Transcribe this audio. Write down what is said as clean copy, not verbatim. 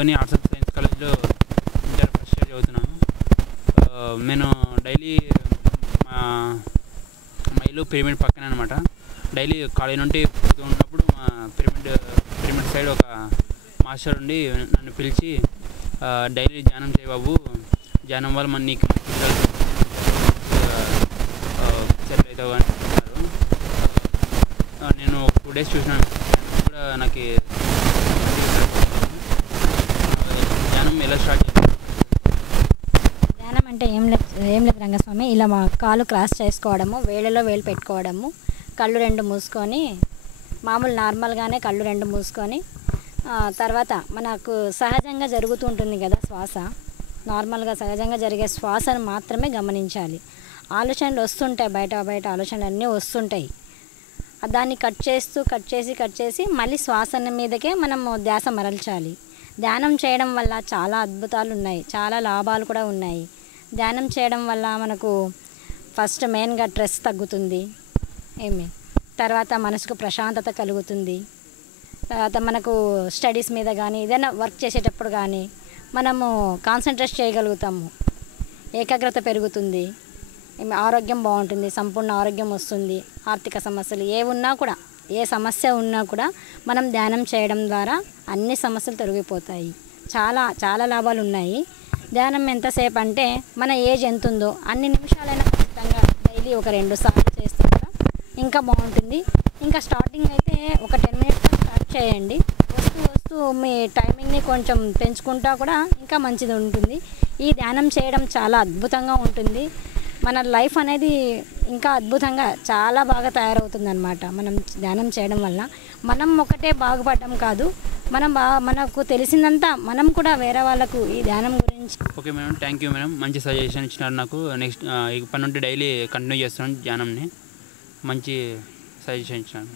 కొన్ని arts and science కాలేజ్లో inter first year చదువుతున్నాను. నేను డైలీ మా మా ఇల్లు పిరమిడ్ పక్కనే అనమాట. డైలీ కాలేజ్ నుండి పోతూ ఉన్నప్పుడు మా పిరమిడ్ సైడ్ ఒక మాస్టర్ ఉండి నన్ను పిలిచి డైలీ ధ్యానం చేయి బాబు, ధ్యానం వల్ల మన నీకు సెటిల్ అవుతావు అని అన్నారు. నేను 2 days చూసినాను కూడా. నాకు ధ్యానం ఎలా స్టార్ట్ చేశాను? ధ్యానం అంటే ఏం లేదు రంగస్వామి. ఇలా మా కాలు క్రాస్ చేసుకోవడము, వేళ్ళలో వేలు పెట్టుకోవడము, కళ్ళు 2 మూసుకొని, మామూలు నార్మల్గానే కళ్ళు 2 మూసుకొని, తర్వాత మనకు సహజంగా జరుగుతూ ఉంటుంది కదా శ్వాస, నార్మల్గా సహజంగా జరిగే శ్వాసను మాత్రమే గమనించాలి. ఆలోచనలు వస్తుంటాయి, బయట ఆలోచనలు అన్నీ వస్తుంటాయి. దాన్ని కట్ చేసి మళ్ళీ శ్వాసన మీదకే మనము ధ్యాస మరల్చాలి. ధ్యానం చేయడం వల్ల చాలా అద్భుతాలు ఉన్నాయి, చాలా లాభాలు కూడా ఉన్నాయి. ధ్యానం చేయడం వల్ల మనకు ఫస్ట్ మెయిన్గా స్ట్రెస్ తగ్గుతుంది, తర్వాత మనసుకు ప్రశాంతత కలుగుతుంది. తర్వాత మనకు స్టడీస్ మీద కానీ ఏదైనా వర్క్ చేసేటప్పుడు కానీ మనము కాన్సన్ట్రేట్ చేయగలుగుతాము, ఏకాగ్రత పెరుగుతుంది, ఆరోగ్యం బాగుంటుంది, సంపూర్ణ ఆరోగ్యం వస్తుంది. ఆర్థిక సమస్యలు ఏ సమస్య ఉన్నా కూడా మనం ధ్యానం చేయడం ద్వారా అన్ని సమస్యలు తొలగిపోతాయి. చాలా లాభాలు ఉన్నాయి. ధ్యానం ఎంతసేపు అంటే మన ఏజ్ ఎంత ఉందో అన్ని నిమిషాలైనా ఖచ్చితంగా డైలీ ఒక 2 సార్లు చేస్తే కూడా ఇంకా బాగుంటుంది. ఇంకా స్టార్టింగ్ అయితే ఒక 10 minutes స్టార్ట్ చేయండి. వస్తూ మీ టైమింగ్ని కొంచెం పెంచుకుంటా కూడా ఇంకా మంచిది ఉంటుంది. ఈ ధ్యానం చేయడం చాలా అద్భుతంగా ఉంటుంది. మన లైఫ్ అనేది ఇంకా అద్భుతంగా చాలా బాగా తయారవుతుంది అన్నమాట. మనం ధ్యానం చేయడం వల్ల మనం ఒకటే బాగుపడడం కాదు, మనకు తెలిసిందంతా మనం కూడా వేరే వాళ్ళకు ఈ ధ్యానం గురించి. Okay madam, thank you madam. మంచి సజెషన్ ఇచ్చినారు నాకు. నెక్స్ట్ ఇప్పటి నుండి డైలీ కంటిన్యూ చేస్తున్నాను ధ్యానంని. మంచి సజెషన్ ఇచ్చినారు.